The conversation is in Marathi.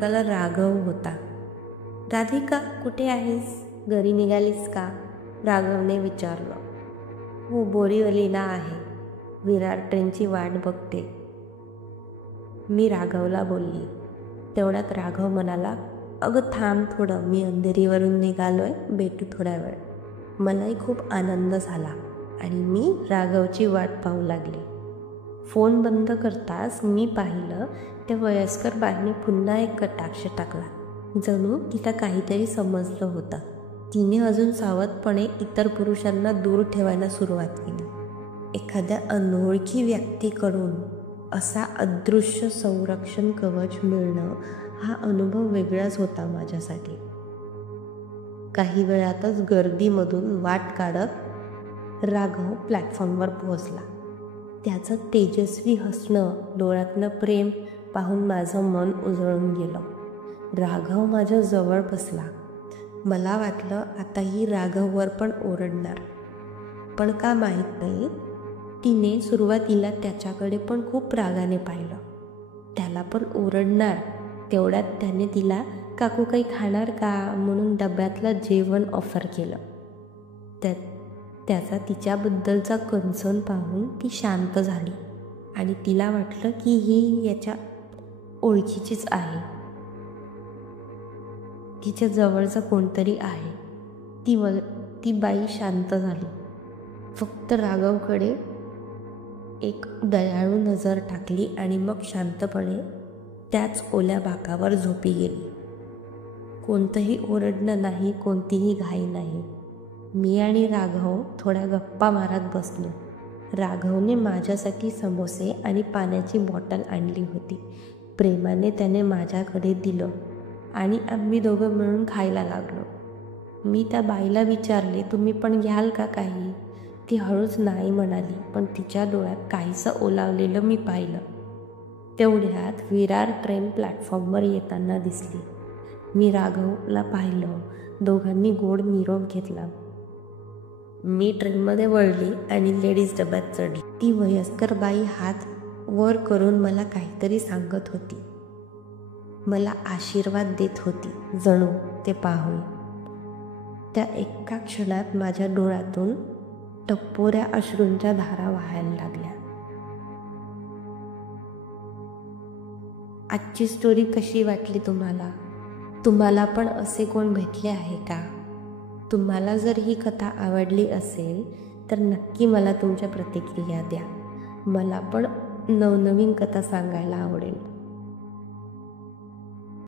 काला राघव होता. राधिका कुठे आहेस? घरी निघालीस का? राघवने विचारलं. हो, बोरीवलीला आहे. विरार ट्रेनची वाट बघते, मी राघवला बोलली. तेवढ्यात राघव म्हणाला, अगं थांब थोडं, मी अंधेरीवरून निघालोय, भेटू थोड्या वेळ. मलाही खूप आनंद झाला आणि मी राघवची वाट पाहू लागली. फोन बंद करताच मी पाहिलं त्या वयस्कर बाईने पुन्हा एक कटाक्ष टाकला. जणू तिला काहीतरी समजलं होतं. तिने अजून सावधपणे इतर पुरुषांना दूर ठेवायला सुरुवात केली. एखाद्या अनोळखी व्यक्तीकडून असा अदृश्य संरक्षण कवच मिळणं हा अनुभव वेगळाच होता माझ्यासाठी. काही वेळातच गर्दीमधून वाट काढत राघव प्लॅटफॉर्मवर पोहोचला. त्याचं तेजस्वी हसणं, डोळ्यातलं प्रेम पाहून माझं मन उजळून गेलं. राघव माझ्या जवळ बसला. मला वाटलं आता ही राघववर पण ओरडणार, पण का माहीत नाही, तिने सुरुवातीला त्याच्याकडे पण खूप रागाने पाहिलं. त्याला पण ओरडणार. तेवढ्यात त्याने तिला काकू काही खाणार का म्हणून डब्यातलं जेवण ऑफर केलं. त्याचा तिच्याबद्दलचा कन्सर्न पाहून ती शांत झाली आणि तिला वाटलं की ही याच्या ओळखीचीच आहे, तिच्या जवळचं कोणतरी आहे. ती बाई शांत झाली. फक्त राघवकडे एक दयाळू नजर टाकली आणि मग शांतपणे त्याच ओल्या बाकावर झोपी गेली. कोणतंही ओरडणं नाही, कोणतीही घाई नाही. मी आणि राघव थोड्या गप्पा मारत बसलो. राघवने माझ्यासाठी समोसे आणि पाण्याची बॉटल आणली होती. प्रेमाने त्याने माझ्याकडे दिलं आणि आम्ही दोघं मिळून खायला लागलो. मी त्या बाईला विचारले, तुम्ही पण घ्याल का काही? ती हळूच नाही म्हणाली, पण तिच्या डोळ्यात काहीसं ओलावलेलं मी पाहिलं. तेवढ्यात विरार ट्रेन प्लॅटफॉर्मवर येताना दिसली. मी राघवला पाहिलं. दोघांनी गोड निरोप घेतला. मी ट्रेनमध्ये वळली आणि लेडीज डब्यात चढली. ती वयस्कर बाई हात वर करून मला काहीतरी सांगत होती, मला आशीर्वाद देत होती, जणू ते पाहून. त्या एका क्षणात माझ्या डोळ्यातून टपोऱ्या अश्रूंच्या धारा वाहायला लागल्या. आजची स्टोरी कशी वाटली तुम्हाला? तुम्हाला पण असे कोण भेटले आहे का? तुम्हाला जर ही कथा आवडली असेल तर नक्की मला तुमच्या प्रतिक्रिया द्या. मला पण नवनवीन कथा सांगायला आवडेल.